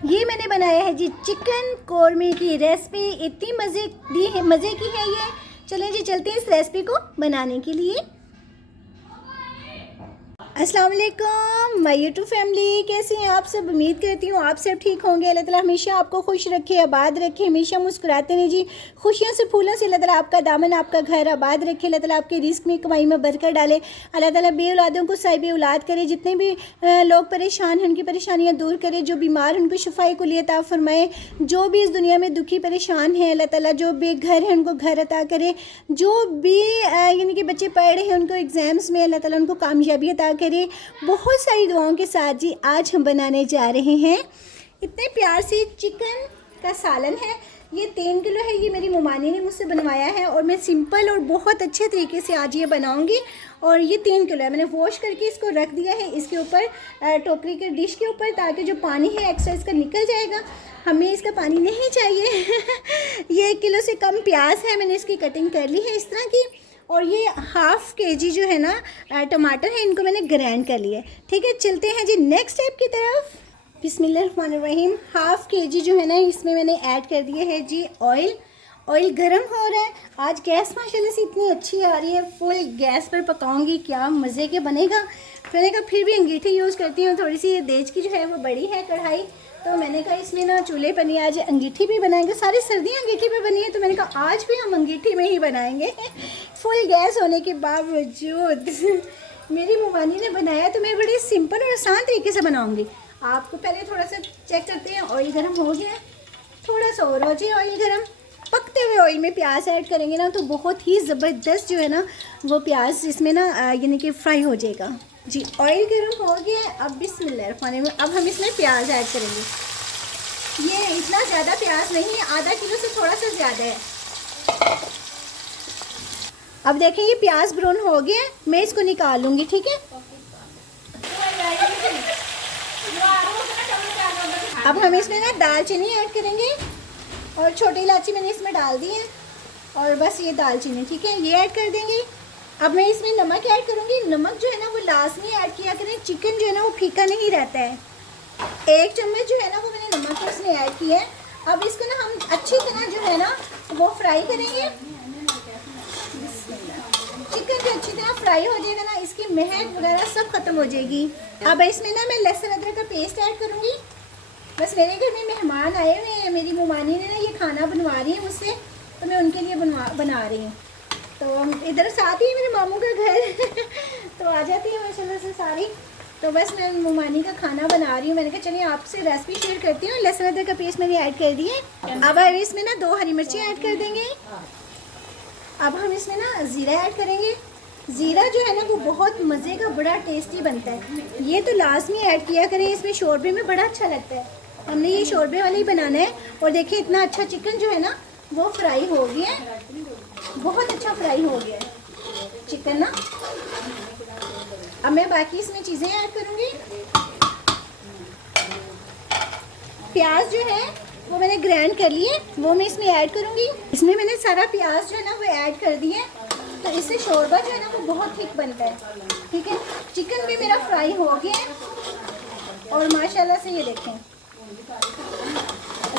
ये मैंने बनाया है जी चिकन कोरमे की रेसिपी। इतनी मज़े की है ये। चलें जी चलते हैं इस रेसिपी को बनाने के लिए। अस्सलाम वालेकुम माय यूट्यूब फैमिली, कैसे हैं आप सब। उम्मीद करती हूँ आप सब ठीक होंगे। अल्लाह ताला हमेशा आपको खुश रखे, आबाद रखे, हमेशा मुस्कुराते रहे जी। खुशियों से फूलों से अल्लाह ताला आपका दामन आपका घर आबाद रखे। अल्लाह ताला आपके रिस्क में कमाई में बरकत डाले। अल्लाह ताला बे औलादों को साहिब औलाद करे। जितने भी लोग परेशान हैं उनकी परेशानियाँ दूर करे। जो बीमार हैं उनको शफाई को लिए अता फरमाए। जो भी इस दुनिया में दुखी परेशान हैं अल्लाह ताला जो बेघर हैं उनको घर अता करे। जो भी यानी कि बच्चे पढ़ रहे हैं उनको एग्ज़ाम्स में अल्लाह ताला उनको कामयाबी अता करे। बहुत सारी दुआओं के साथ जी आज हम बनाने जा रहे हैं इतने प्यार से चिकन का सालन है। ये 3 किलो है। ये मेरी मुमानी ने मुझसे बनवाया है और मैं सिंपल और बहुत अच्छे तरीके से आज ये बनाऊंगी। और ये 3 किलो है। मैंने वॉश करके इसको रख दिया है इसके ऊपर टोकरी के डिश के ऊपर, ताकि जो पानी है एक्स्ट्रा इसका निकल जाएगा। हमें इसका पानी नहीं चाहिए। ये 1 किलो से कम प्याज है। मैंने इसकी कटिंग कर ली है इस तरह की। और ये ½ केजी जो है ना टमाटर है, इनको मैंने ग्राइंड कर लिया है। ठीक है, चलते हैं जी नेक्स्ट स्टेप की तरफ। बिस्मिल्लाहिर्रहमानिर्रहीम। ½ केजी जो है ना इसमें मैंने ऐड कर दिए है जी ऑयल। ऑयल गर्म हो रहा है। आज गैस माशाल्लाह से इतनी अच्छी आ रही है। फुल गैस पर पकाऊंगी, क्या मज़े के बनेगा। मैंने कहा फिर भी अंगीठी यूज़ करती हूँ, थोड़ी सी ये देज की जो है वो बड़ी है कढ़ाई, तो मैंने कहा इसमें ना चूल्हे पर नहीं आज अंगीठी भी बनाएंगे। सारी सर्दियाँ अंगीठी पे बनी है, तो मैंने कहा आज भी हम अंगीठी में ही बनाएंगे। फुल गैस होने के बावजूद मेरी मुमानी ने बनाया, तो मैं बड़ी सिंपल और आसान तरीके से बनाऊंगी। आपको पहले थोड़ा सा चेक करते हैं। ऑयल गर्म हो गया, थोड़ा सा और हो जाए ऑयल गर्म। पकते हुए ऑयल में प्याज ऐड करेंगे ना तो बहुत ही ज़बरदस्त जो है ना वो प्याज इसमें ना यानी कि फ्राई हो जाएगा जी। ऑयल गर्म हो गया। अब बिस्मिल्लाहिर्रहमानिर्रहीम, अब हम इसमें प्याज ऐड करेंगे। ये इतना ज़्यादा प्याज नहीं है, ½ किलो से थोड़ा सा ज़्यादा है। अब देखें ये प्याज ब्राउन हो गया, मैं इसको निकाल लूँगी। ठीक है, अब हम इसमें ना दालचीनी ऐड करेंगे और छोटी इलायची मैंने इसमें डाल दी है। और बस ये दालचीनी, ठीक है, ये ऐड कर देंगे। अब मैं इसमें नमक ऐड करूँगी। नमक जो है ना वो लाजमी ऐड किया करें, चिकन जो है ना वो फीका नहीं रहता है। 1 चम्मच जो है ना वो मैंने नमक इसमें ऐड किया है। अब इसको ना हम अच्छी तरह जो है ना वो फ्राई करेंगे। चिकन जो अच्छी तरह फ्राई हो जाएगा ना, इसकी महक वगैरह सब खत्म हो जाएगी। अब इसमें ना मैं लहसुन अदरक का पेस्ट ऐड करूँगी। बस मेरे घर में मेहमान आए हुए हैं, मेरी मुमानी ने ना ये खाना बनवा रही है मुझसे, तो मैं उनके लिए बना रही हूँ। तो इधर साथ ही मेरे मामू का घर तो आ जाती है माशाल्लाह से सारी। तो बस मैं मुमानी का खाना बना रही हूँ। मैंने कहा चलिए आपसे रेसिपी शेयर करती हूँ। लहसुन अदरक का पेस्ट मैंने ऐड कर दिए। अब इसमें ना 2 हरी मिर्ची ऐड कर देंगे। अब हम इसमें ना ज़ीरा ऐड करेंगे। ज़ीरा जो है ना वो बहुत मज़े का बड़ा टेस्टी बनता है, ये तो लाजमी ऐड किया करें। इसमें शोरबे में बड़ा अच्छा लगता है। हमने ये शोरबे वाला ही बनाना है। और देखिए इतना अच्छा चिकन जो है ना वो फ्राई हो गया है, बहुत अच्छा फ्राई हो गया है चिकन ना। अब मैं बाकी इसमें चीज़ें ऐड करूँगी। प्याज जो है वो मैंने ग्राइंड कर लिए, वो मैं इसमें ऐड करूँगी। इसमें मैंने सारा प्याज जो है ना वो ऐड कर दिया, तो इससे शोरबा जो है ना वो बहुत थिक बनता है। ठीक है, चिकन भी मेरा फ्राई हो गया है। और माशाल्लाह से ये देखें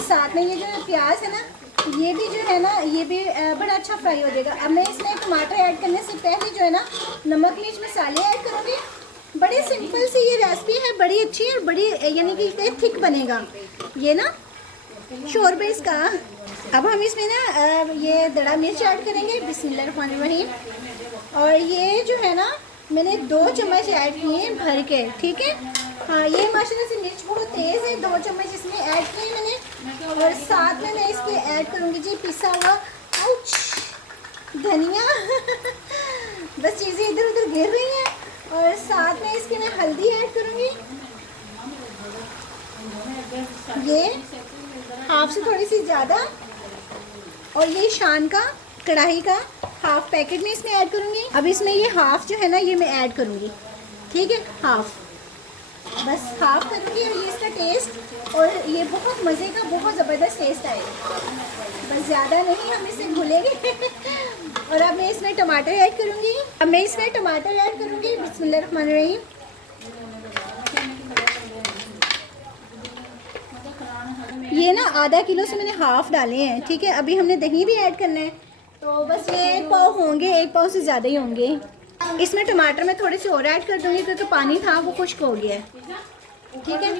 साथ में ये जो प्याज है ना ये भी जो है ना ये भी बड़ा अच्छा फ्राई हो जाएगा। अब मैं इसमें टमाटर ऐड करने से पहले जो है ना नमक मिर्च मसाले ऐड करूँगी। बड़ी सिंपल सी ये रेसिपी है, बड़ी अच्छी है और बड़ी यानी कि थिक बनेगा ये ना शोरबे इसका। अब हम इसमें ना ये दड़ा मिर्च ऐड करेंगे। बिस्मिल्लाहिर्रहमानिर्रहीम। और ये जो है ना मैंने 2 चम्मच ऐड किए भर के। ठीक है, हाँ ये माशाल्लाह से मिर्च बहुत तेज़ है। 2 चम्मच इसमें ऐड किए मैंने। और साथ में मैं इसके ऐड करूँगी जी पिसा हुआ धनिया। बस चीज़ें इधर उधर गिर रही हैं। और साथ में इसके मैं हल्दी ऐड करूँगी। ये ½ से थोड़ी सी ज़्यादा। और ये शान का कढ़ाई का ½ पैकेट में इसमें ऐड करूँगी। अब इसमें ये ½ जो है ना ये मैं ऐड करूँगी। ठीक है, ½ बस ½ करूँगी। और ये इसका टेस्ट और ये बहुत मज़े का बहुत ज़बरदस्त टेस्ट आएगा। बस ज़्यादा नहीं, हम इसे भूलेंगे। और अब मैं इसमें टमाटर ऐड करूँगी। बिस्मिल्लाहिर्रहमानिर्रहीम। ये ना आधा किलो से मैंने हाफ़ डाले हैं, ठीक है। अभी हमने दही भी ऐड करना है, तो बस ये 1 पाव होंगे, 1 पाव से ज़्यादा ही होंगे। इसमें टमाटर मैं थोड़े से और ऐड कर दूँगी क्योंकि पानी था वो खुश्क हो गया है, ठीक है।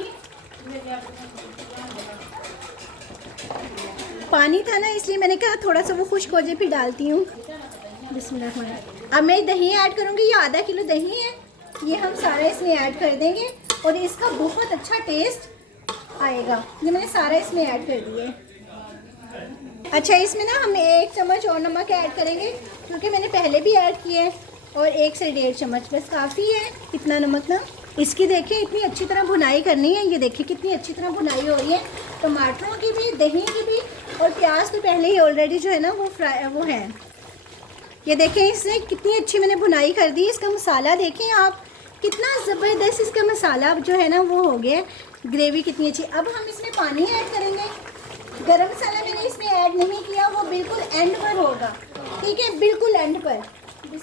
पानी था ना, इसलिए मैंने कहा थोड़ा सा वो खुश्क हो जाए फिर डालती हूँ। बिस्मिल्लाह। अब मैं दही ऐड करूँगी, ये आधा किलो दही है, ये हम सारा इसमें ऐड कर देंगे और इसका बहुत अच्छा टेस्ट आएगा। ये मैंने सारा इसमें ऐड कर दिया है। अच्छा, इसमें ना हम 1 चम्मच और नमक ऐड करेंगे क्योंकि मैंने पहले भी ऐड किया है, और 1 से 1.5 चम्मच बस काफ़ी है इतना नमक ना। इसकी देखिए इतनी अच्छी तरह भुनाई करनी है, ये देखिए कितनी अच्छी तरह भुनाई हो रही है टमाटरों की भी, दही की भी, और प्याज तो पहले ही ऑलरेडी जो है ना वो है। ये देखें इससे कितनी अच्छी मैंने भुनाई कर दी। इसका मसाला देखें आप, कितना ज़बरदस्त इसका मसाला जो है ना वो हो गया, ग्रेवी कितनी अच्छी। अब हम इसमें पानी ऐड करेंगे। गरम मसाला मैंने इसमें ऐड नहीं किया, वो बिल्कुल एंड पर होगा, ठीक है, बिल्कुल एंड पर। अब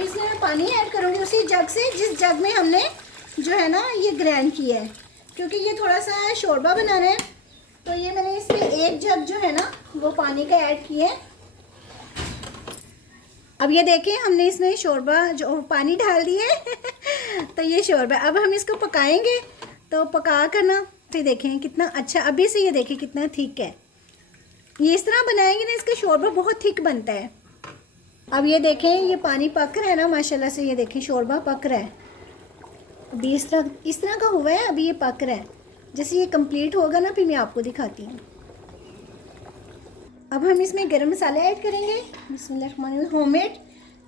इसमें मैं पानी ऐड करूँगी उसी जग से जिस जग में हमने जो है ना ये ग्राइंड किया है, क्योंकि ये थोड़ा सा शोरबा बनाना है, तो ये मैंने इसमें 1 जग जो है ना वो पानी का ऐड किया है। अब ये देखें हमने इसमें शोरबा जो पानी डाल दिया है तो ये शोरबा, अब हम इसको पकाएंगे, तो पका कर ना फिर देखें कितना अच्छा, अभी से ये देखें कितना थिक है। ये इस तरह बनाएंगे ना इसका शोरबा बहुत थिक बनता है। अब ये देखें ये पानी पक रहा है ना माशाल्लाह से, ये देखें शोरबा पक रहा है। अभी इस तरह का हुआ है, अभी ये पक रहा है। जैसे ये कंप्लीट होगा ना फिर मैं आपको दिखाती हूँ। अब हम इसमें गरम मसाला ऐड करेंगे, बिस्मिल्लाह, होममेड।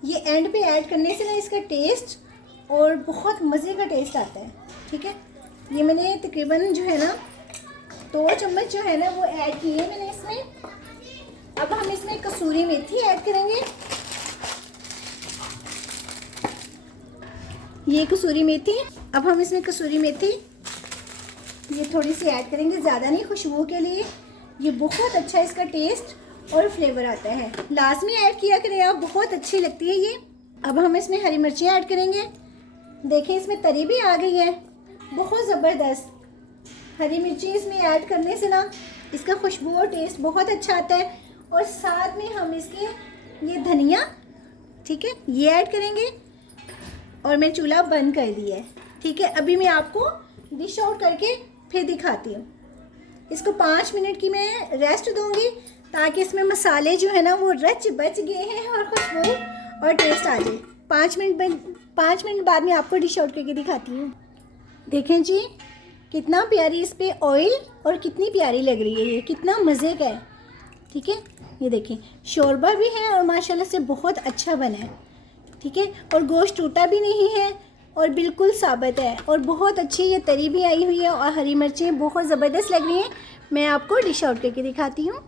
ये एंड पे ऐड करने से ना इसका टेस्ट और बहुत मज़े का टेस्ट आता है, ठीक है। ये मैंने तकरीबन जो है ना 2 चम्मच जो है ना वो ऐड किए हैं मैंने इसमें। अब हम इसमें कसूरी मेथी ऐड करेंगे। ये कसूरी मेथी, अब हम इसमें कसूरी मेथी ये थोड़ी सी ऐड करेंगे, ज़्यादा नहीं, खुशबू के लिए। ये बहुत अच्छा इसका टेस्ट और फ्लेवर आता है, लाजमी ऐड किया करें आप, बहुत अच्छी लगती है ये। अब हम इसमें हरी मिर्ची ऐड करेंगे। देखें इसमें तरी भी आ गई है, बहुत ज़बरदस्त। हरी मिर्ची इसमें ऐड करने से ना इसका खुशबू और टेस्ट बहुत अच्छा आता है। और साथ में हम इसके ये धनिया, ठीक है, ये ऐड करेंगे। और मैं चूल्हा बंद कर दिया है, ठीक है। अभी मैं आपको डिश आउट करके फिर दिखाती हूँ। इसको 5 मिनट की मैं रेस्ट दूँगी ताकि इसमें मसाले जो है ना वो रच बच गए हैं और खुशबू और टेस्ट आ जाए। 5 मिनट बाद मैं आपको डिश आउट करके दिखाती हूँ। देखें जी कितना प्यारी इस पर ऑयल और कितनी प्यारी लग रही है, ये कितना मज़े का है, ठीक है। ये देखें शोरबा भी है और माशाल्लाह से बहुत अच्छा बना है, ठीक है। और गोश्त टूटा भी नहीं है और बिल्कुल साबित है, और बहुत अच्छी ये तरी भी आई हुई है, और हरी मिर्चें बहुत ज़बरदस्त लग रही हैं। मैं आपको डिश आउट करके दिखाती हूँ।